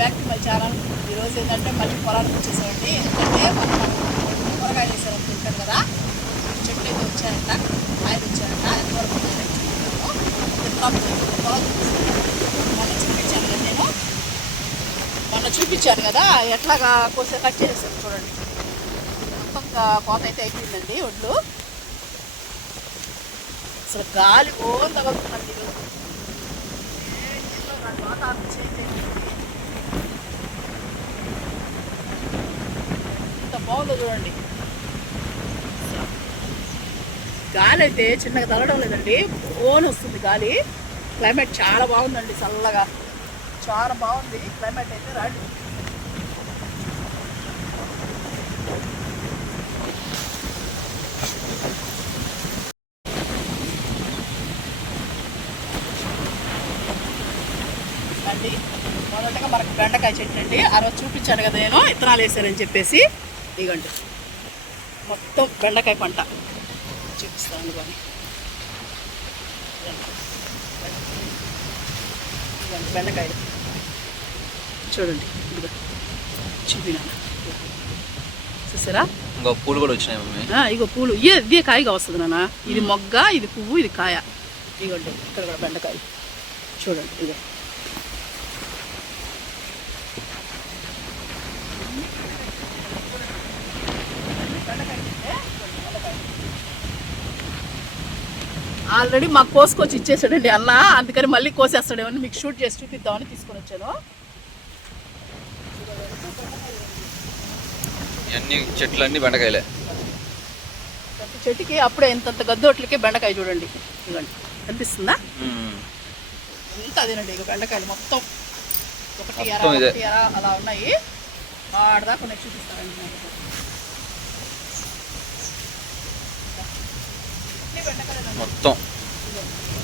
Back to my channel. ఈరోజు ఏంటంటే మళ్ళీ పొలానికి వచ్చేసామండి. ఎందుకంటే మనం కూరగాయలు వేసారు ఉంటాను కదా, చెట్లు అయితే వచ్చాయంట, కాయలు వచ్చాయంట. ఎంతవరకు మొన్న చూపించాను కదా ఎట్లాగా కోసే కట్ చేసేసాను చూడండి. మొత్తం కోత అయితే అయిపోయిందండి. ఒడ్లు అసలు గాలి ఓన్ తగులుతుందండి. వాతావరణం చేంజ్ అయిపోయింది. ఇంత బాగుందో చూడండి. గాలి అయితే చిన్నగా తగలడం లేదండి, ఓన్ వస్తుంది గాలి. క్లైమేట్ చాలా బాగుందండి, చల్లగా చాలా బాగుంది క్లైమేట్ అయితే. రాండి అండి. మొదటగా మనకు బెండకాయ చెట్టు అండి. ఆ రోజు చూపించాను కదా నేను విత్తనాలు వేసానని చెప్పేసి. ఇదిగోండి మొత్తం బెండకాయ పంట చూపిస్తాను కానీ. బెండకాయలు చూడండి, ఇదిగో చూపినా చూసారా. ఇంకో పూలు కూడా వచ్చినాయి మమ్మీ. ఇగో పూలు ఇదే కాయగా వస్తుంది నాన్న. ఇది మొగ్గ, ఇది పువ్వు, ఇది కాయ. ఇదిగోండి ఇక్కడ కూడా బెండకాయలు చూడండి. ఇదిగో ఆల్రెడీ మాకు కోసుకొచ్చి ఇచ్చేసాడండి అన్న, అందుకని మళ్ళీ కోసేస్తాడేమని మీకు షూట్ చేసి చూపిద్దామని తీసుకొని వచ్చాను. అన్ని చెట్లన్నీ బెండకాయలే. ప్రతి చెట్టుకి అప్పుడే ఇంతంత గద్దోట్లకి బెండకాయ చూడండి. ఇవ్వండి కనిపిస్తుందా? ఇంత అదేనండి. ఇక బెండకాయలు మొత్తం ఒకటి అలా ఉన్నాయి. ఆడదాకా ఉన్నాయి, చూపిస్తానండి. మొత్తం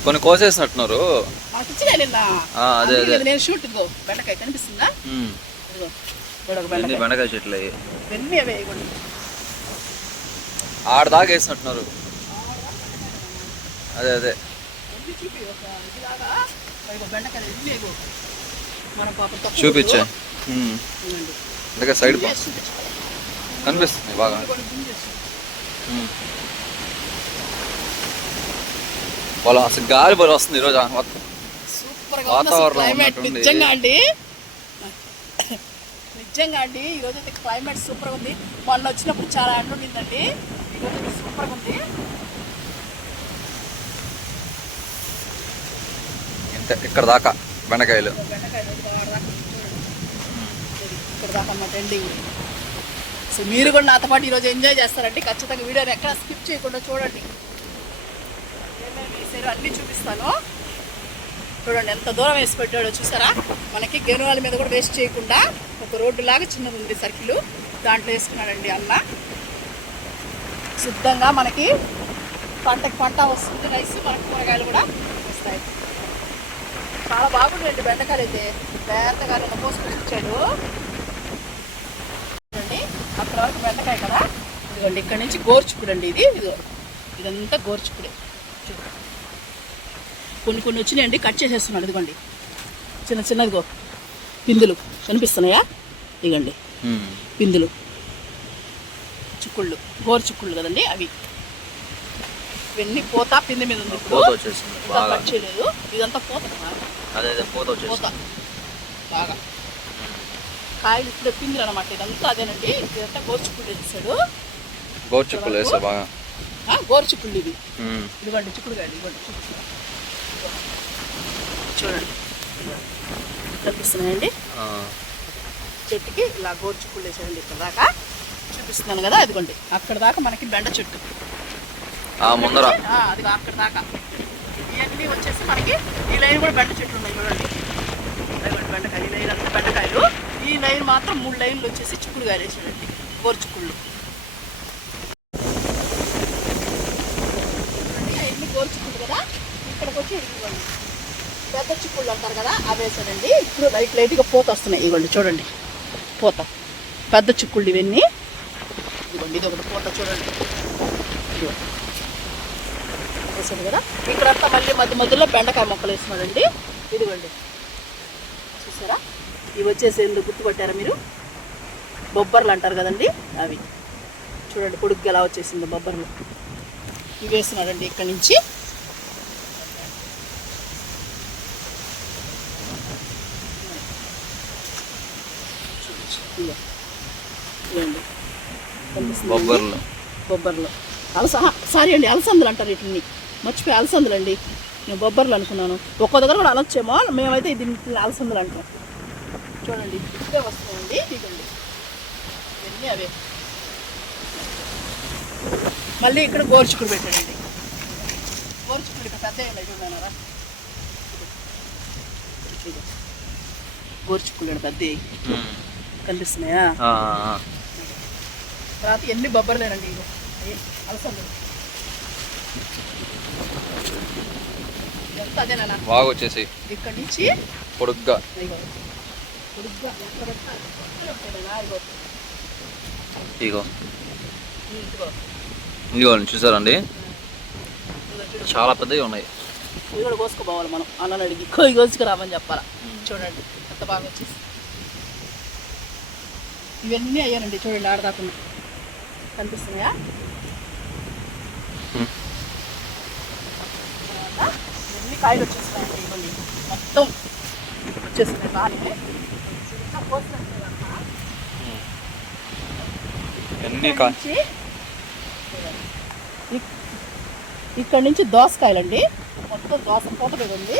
కొన్ని కోసేసినట్టున్నారు. నేను షూట్ ఇదిగో బెండకాయ కనిపిస్తుందా? బెండకాయ చెట్లు ఇవన్నీ అవే. ఆడదాకా వేసినట్టున్నారు. అదే అదే చూపించా. అందుకే సైడ్ కనిపిస్తుంది బాగా. వాళ్ళ అసలు గాలి బలి వస్తుంది ఈరోజు. వాతావరణం నిజంగా అండి ఈరోజు అయితే క్లైమేట్ సూపర్గా ఉంది. మొన్న వచ్చినప్పుడు చాలా ఎండ ఉండిందండి, ఈరోజు అయితే సూపర్గా ఉంది. ఇక్కడ దాకా బెండకాయలు ఇక్కడ దాకా అన్నమాట ఎండింగ్. సో మీరు కూడా నాతో పాటు ఈరోజు ఎంజాయ్ చేస్తారండి. ఖచ్చితంగా వీడియోని ఎక్కడ స్కిప్ చేయకుండా చూడండి. అన్నీ చూపిస్తాను చూడండి. ఎంత దూరం వేసి పెట్టాడో చూసారా. మనకి గెనువాల మీద కూడా వేస్ట్ చేయకుండా ఒక రోడ్డు లాగా చిన్నది ఉంది సర్కిల్, దాంట్లో వేసుకున్నాడండి అన్న. శుద్ధంగా మనకి పంటకి పంట వస్తుంది, రైస్ మనకి కూరగాయలు కూడా వస్తాయి. చాలా బాగుండండి బెండకాయలు అయితే. పెద్దగా పోసుకొని ఇచ్చాడు చూడండి. అక్కడ వరకు బెండకాయ కదా. ఇదిగోండి ఇక్కడ నుంచి గోర్చుకుడు అండి. ఇదిగో ఇదంతా గోర్చుకుడే. కొన్ని కొన్ని వచ్చినాయండి, కట్ చేసేస్తున్నాడు. ఇదిగోండి చిన్న చిన్నదిగో పిందులు కనిపిస్తున్నాయా? ఇదిగోండి పిందులు, చుక్కుళ్ళు, గోరు చుక్కుళ్ళు కదండి అవి. ఇవన్నీ పోత పిండి మీద ఉంది. ఇప్పుడు కట్ చేయలేదు, ఇదంతా పోత పోత బాగా. కాయలు ఇప్పుడే పిందులు అనమాట. ఇదంతా అదేనండి. ఇదంతా గోరు చుక్కుళ్ళు వేసాడు. గోరు చుక్కుళ్ళు వేసా బాగా. గోరు చుక్కుళ్ళు ఇవి. ఇదిగోండి చిక్కుడు కాయలు. ఇవ్వండి చూడండి కనిపిస్తున్నాయండి. చెట్టుకి ఇలా గోరు చుక్కులు వేసాయండి. ఇక్కడ దాకా చూపిస్తున్నాను కదా. అదిగోండి అక్కడ దాకా మనకి బెండ చెట్టు ముందర. అది అక్కడ దాకా ఇవన్నీ వచ్చేసి మనకి ఈ లైన్ కూడా బెండ చెట్లు ఉన్నాయి చూడండి. అదిగోండి బెండకాయలు. ఈ లైన్ అంతా బెండకాయలు. ఈ లైన్ మాత్రం 3 లైన్లు వచ్చేసి చిక్కుడు కాయలు వేసాడండి, గోరు చుక్కుళ్ళు. ఎన్ని గోరు చిక్కుళ్ళు కదా. ఇక్కడికి వచ్చి ఇదిగోండి పెద్ద చిక్కుళ్ళు అంటారు కదా, అవి వేసాడండి. ఇప్పుడు లైట్గా పూత వస్తున్నాయి. ఇవ్వండి చూడండి పూత, పెద్ద చిక్కుళ్ళు ఇవన్నీ. ఇదిగోండి ఇది ఒకటి పూత చూడండి. వేసాడు కదా. ఇక్కడంతా మళ్ళీ మధ్య మధ్యలో బెండకాయ మొక్కలు వేస్తున్నాడండి. ఇదిగోండి చూసారా. ఇవి వచ్చేసి ఎందుకు గుర్తుపట్టారా మీరు? బొబ్బర్లు అంటారు కదండి, అవి చూడండి పొడుగ్గా ఎలా వచ్చేసిందో బొబ్బర్లు. ఇవి వేస్తున్నాడండి ఇక్కడి నుంచి. బొబ్బర్లు బొబ్బర్లు సారీ అండి, అలసందులు అంటారు వీటిని. మర్చిపోయి అలసందులు అండి, నేను బొబ్బర్లు అనుకున్నాను. ఒక్కో దగ్గర కూడా అనొచ్చేమో, మేమైతే దీన్ని అలసందులు అంటాం. చూడండి ఇప్పుడే వస్తున్నాయండి, ఇదిగోండి ఇవన్నీ అవే. మళ్ళీ ఇక్కడ గోరుచిక్కుడు పెట్టాడండి. గోరుచిక్కుడు ఇక్కడ పెద్ద ఉన్నాయి చూడన్నారా, గోరుచిక్కుడు పెద్ద కనిపిస్తున్నాయా? తర్వాత ఎన్ని బొబ్బర్లేనండి, ఇగో అలసందులు. ఎంత అదేనా బాగా వచ్చేసి ఇక్కడి నుంచి పొడుగ్గా ఇగో ఇదిగోండి చూసారండి, చాలా పెద్దవి ఉన్నాయి. ఇవి కూడా కోసుకోపోవాలి మనం, అన్నని అడిగి కోసుకురామని చెప్పాలా. చూడండి ఎంత బాగా వచ్చేసి ఇవన్నీ అయ్యానండి. చూడండి ఆడదాకుండా కనిపిస్తున్నాయా? ఇవన్నీ కాయలు వచ్చేస్తున్నాయండి, ఇవ్వండి మొత్తం వచ్చేస్తున్నాయి. కానీ ఇక్కడ నుంచి దోసకాయలండి, మొత్తం దోస పూత మీద ఉంది.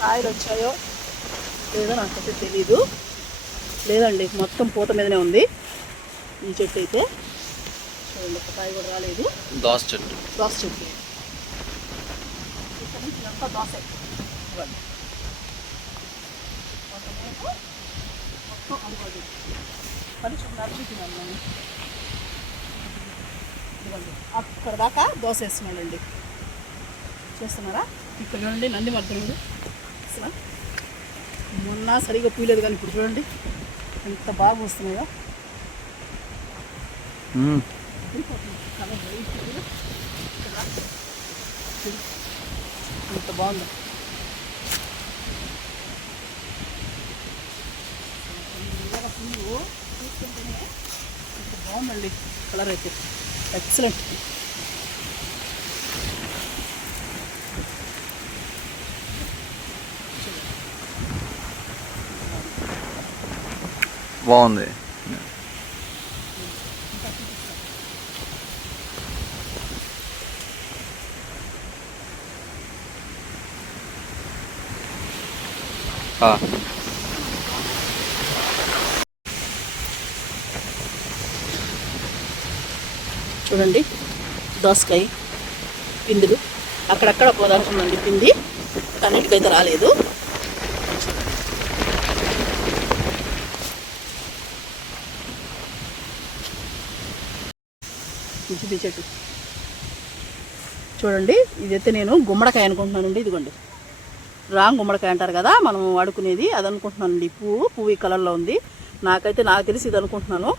కాయలు వచ్చాయో లేదో నాకైతే తెలీదు. లేదండి, మొత్తం పూత మీదనే ఉంది ఈ చెట్టు అయితే. చూడండి ఒక కాయ కూడా రాలేదు. దోస చెట్టు ఇక్కడ నుంచి ఇదంతా దోస ఇవ్వండి. మొత్తం అనుకోండి కొంచెం నడుచుకున్నాను నేను. ఇవ్వండి అక్కడ దాకా దోశ వేస్తున్నాడండి, చేస్తున్నారా? ఇక్కడ చూడండి నంది మర్దనుడు అసలు మొన్న సరిగా పూయలేదు, కానీ ఇప్పుడు చూడండి ఎంత బాగా వస్తున్నాయో. ఎంత బాగుందో. చూస్తుంటేనే ఎంత బాగుందండి కలర్ అయితే, ఎక్సలెంట్. బాగుంది. చూడండి దోసకాయ పిందులు అక్కడక్కడ పోదాడుతుందండి పిండి, అన్నిటికైతే రాలేదు. చెట్టు చూడండి, ఇదైతే నేను గుమ్మడికాయ అనుకుంటున్నానండి. ఇదిగోండి రాంగ్ గుమ్మడికాయ అంటారు కదా మనం వాడుకునేది, అది అనుకుంటున్నానండి. పువ్వు ఈ కలర్లో ఉంది. నాకు తెలిసి ఇది అనుకుంటున్నాను.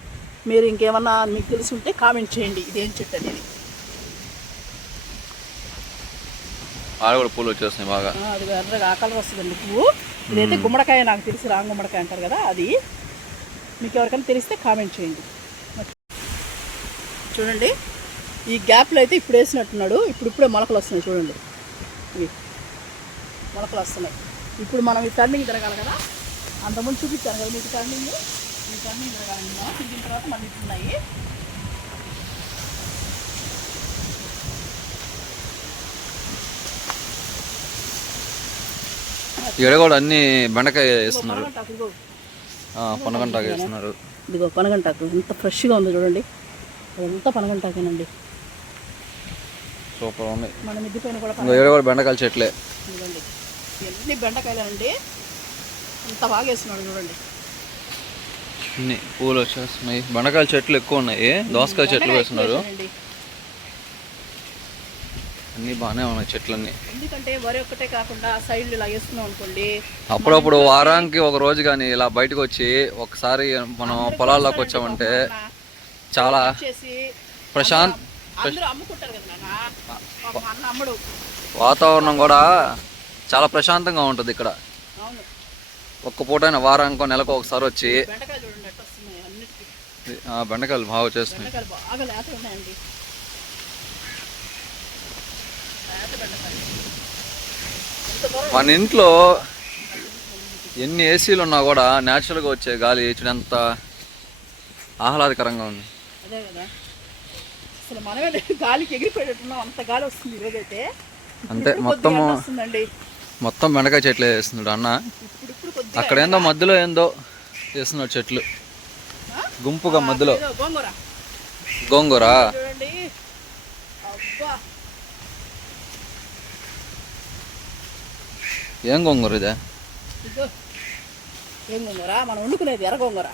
మీరు ఇంకేమన్నా మీకు తెలిసి ఉంటే కామెంట్ చేయండి ఇదేం చెట్టు అనేది. పూలు వచ్చేస్తున్నాయి బాగా, అది ఎర్రగా ఆ కలర్ వస్తుందండి పువ్వు. ఇదైతే గుమ్మడికాయ, నాకు తెలిసి రాంగ్ గుమ్మడికాయ అంటారు కదా అది. మీకు ఎవరికైనా తెలిస్తే కామెంట్ చేయండి. చూడండి ఈ గ్యాప్లో అయితే ఇప్పుడు వేసినట్టున్నాడు. ఇప్పుడే మొలకలు వస్తున్నాయి చూడండి, ఇవి మొలకలు వస్తున్నాయి. ఇప్పుడు మనం ఈ టర్నింగ్ తిరగాలి కదా, అంతకుముందు చూపించాను కదా మీకు టర్నింగ్. ఈ టర్నింగ్ తిరగాలండి మనం, తిరిగిన తర్వాత మళ్ళీ ఇట్టున్నాయి. ఇక్కడ కూడా అన్ని బెండకాయ వేస్తున్నారు, పనగంటాకు వేస్తున్నారు. ఇదిగో పనగంటాకు ఎంత ఫ్రెష్గా ఉందో చూడండి, అదంతా పనగంటాకేనండి. సూపర్ ఉంది. మన మిద్ది పైన కూడా బెండకాయల చెట్లే, ఎన్ని బెండకాయలండి, ఎంత బాగా వేస్తున్నాడు చూడండి. అన్ని పూలు వచ్చేస్తున్నాయి. బెండకాయల చెట్లు ఎక్కువ ఉన్నాయి, దోసకాయ చెట్లు వేస్తున్నారు. అన్ని బాగానే ఉన్నాయి చెట్లన్నీ. ఎందుకంటే వరి ఒక్కటే కాకుండా సైడ్లు ఇలా వేస్తున్నాం అనుకోండి, అప్పుడప్పుడు వారానికి ఒక రోజు కానీ ఇలా బయటకు వచ్చి ఒకసారి మనం పొలాల్లోకి వచ్చామంటే చాలా వాతావరణం కూడా చాలా ప్రశాంతంగా ఉంటుంది ఇక్కడ. ఒక్క పూటైనా వారానికో నెలకు ఒకసారి వచ్చి బెండకాయలు చూడండి ఎట్లా వస్తున్నాయి అన్నిటికీ. బెండకాయలు బాగా వచ్చేస్తున్నాయి. బెండకాయలు బాగా లేత ఉన్నాయండి. లేత బెండకాయలు. మన ఇంట్లో ఎన్ని ఏసీలు ఉన్నా కూడా న్యాచురల్గా వచ్చే గాలి చూడంత ఆహ్లాదకరంగా ఉంది. అదే కదా, అసలు మనమే గాలికి ఎగిరిపోయేటట్టున్నాం, అంత గాలి వస్తుంది ఈరోజైతే. అంతే మొత్తం బెండకాయ చెట్లు వేస్తున్నాడు అన్న. అక్కడ ఏందో మధ్యలో ఏందో వేస్తున్నాడు చెట్లు గుంపుగా మధ్యలో. గోంగూర చూడండి. అబ్బా, ఏం గోంగూర ఇదే? ఏం గోంగూర? మనం వండుకునేది ఎర్ర గోంగూర.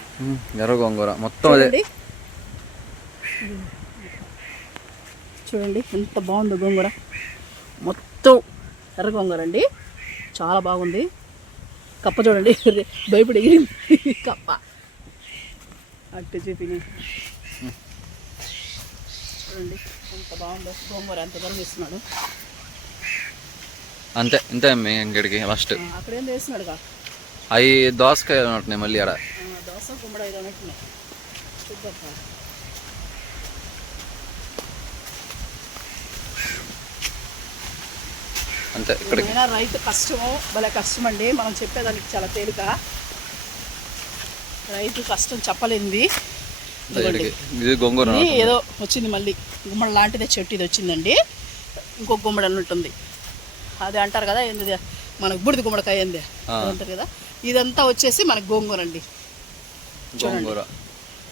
ఎర్ర గోంగూర మొత్తం అదే. చూడండి ఎంత బాగుందో గోంగూర, మొత్తం ఎర్ర గోంగూర అండి, చాలా బాగుంది. కప్ప చూడండి, భయపడి ఎగిరింది కప్ప. అట్టు చూపిని చూడండి ఎంత బాగుందో గోంగూర, ఎంత దూరం ఇస్తున్నాడు. అంతే ఇంతే ఇంకడికి లాస్ట్. అక్కడ ఏం వేస్తున్నాడు కా, అవి దోసకాయ ఉంటున్నాయి మళ్ళీ ఆడ. దోస గుమ్మడి ఐదు ఉన్నట్టున్నాయి చూద్దాం. అంతే ఇక్కడ రైతు కష్టము భలే కష్టం అండి, మనం చెప్పేదానికి చాలా తేలిక. రైతు కష్టం చెప్పలేనిది. ఇది గోంగూర ఏదో వచ్చింది మళ్ళీ గుమ్మడి లాంటిదే చెట్టు, ఇది వచ్చిందండి. ఇంకొక గుమ్మడి అన్నట్టుంది, అది అంటారు కదా ఏంది మనకు బుడిది గుమ్మడికాయ ఏంది అంటారు కదా. ఇదంతా వచ్చేసి మనకు గోంగూర అండి. గోంగూర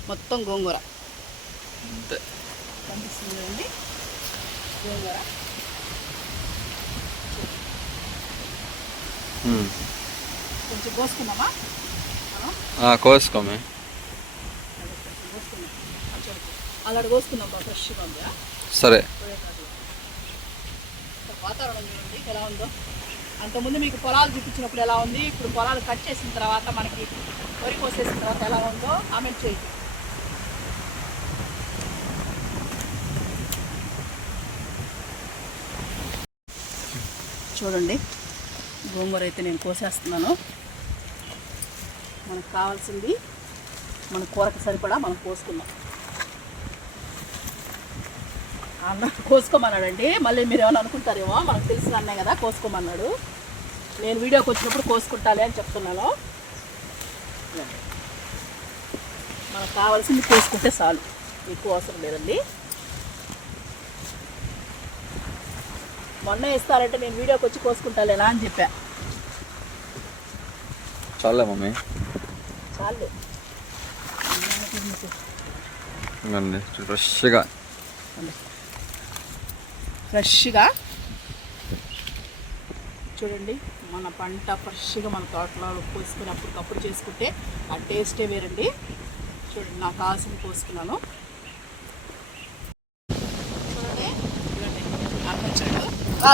మొత్తం గోంగూర అంతే కనిపిస్తుంది కదండి గోంగూర. కొంచెం కోసుకున్నామా? కోసుకోమే అలాంటి కోసుకుందాం బా, ఫ్రెష్గా ఉంది. సరే. వాతావరణం చూడండి ఎలా ఉందో. అంతకుముందు మీకు పొలాలు చూపించినప్పుడు ఎలా ఉంది, ఇప్పుడు పొలాలు కట్ చేసిన తర్వాత మనకి వరి కోసేసిన తర్వాత ఎలా ఉందో కామెంట్ చేయండి. చూడండి గోంగూర అయితే నేను కోసేస్తున్నాను. మనకు కావాల్సింది మన కూరకు సరిపడా మనం కోసుకుందాం. అన్న కోసుకోమన్నాడండి, మళ్ళీ మీరు ఏమైనా అనుకుంటారేమో, మనకు తెలిసిన అన్నయ్య కదా కోసుకోమన్నాడు. నేను వీడియోకి వచ్చినప్పుడు కోసుకుంటాలే అని చెప్తున్నాను. మనకు కావాల్సింది కోసుకుంటే చాలు, ఎక్కువ అవసరం లేదండి. మొన్న ఇస్తారంటే నేను వీడియోకి వచ్చి కోసుకుంటాలేనా అని చెప్పా. చాలే మమ్మీ, చాలు. ఫ్రెష్గా ఫ్రెష్గా చూడండి, మన పంట ఫ్రెష్గా మన తోటలో కోసుకుని అప్పటికప్పుడు చేసుకుంటే ఆ టేస్టే వేరండి. చూడండి నాకు కావాల్సింది కోసుకున్నాను. చూడండి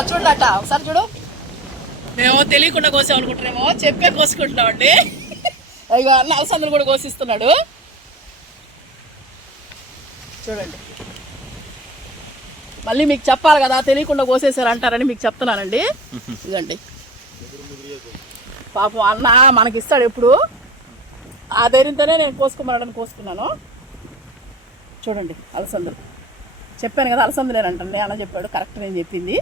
చూడండి అట ఒకసారి చూడు. మేము తెలియకుండా కోసామనుకుంటున్నామో, చెప్పే కోసుకుంటున్నామండి. ఇక అన్న అలసందలు కూడా కోసిస్తున్నాడు చూడండి. మళ్ళీ మీకు చెప్పాలి కదా, తెలియకుండా కోసేసారు అంటారని మీకు చెప్తున్నానండి. ఇదండి పాపం అన్న మనకి ఇస్తాడు ఎప్పుడు, ఆ ధైర్యంతోనే నేను కోసుకోమన్నాడని కోసుకున్నాను. చూడండి అలసందలు, చెప్పాను కదా అలసందలేనంటండి, అన్న చెప్పాడు, కరెక్ట్ నేను చెప్పింది.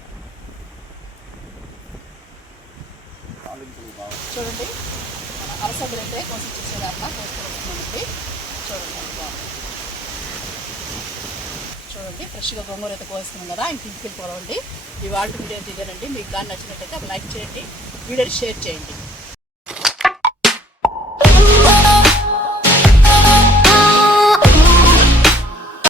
చూడండి అలసందలు అయితే కోసి ఇచ్చేసేది అన్న, కోసుకొని వస్తున్నానండి. చూడండి చూడండి ఫ్రెష్గా గోంగూర అయితే కోస్తున్నాం కదా, ఇంక ఇంటికి వెళ్ళిపోవాలండి. ఈ వాటి వీడియో దిగానండి. మీకు కానీ నచ్చినట్టయితే లైక్ చేయండి, వీడియోని షేర్ చేయండి.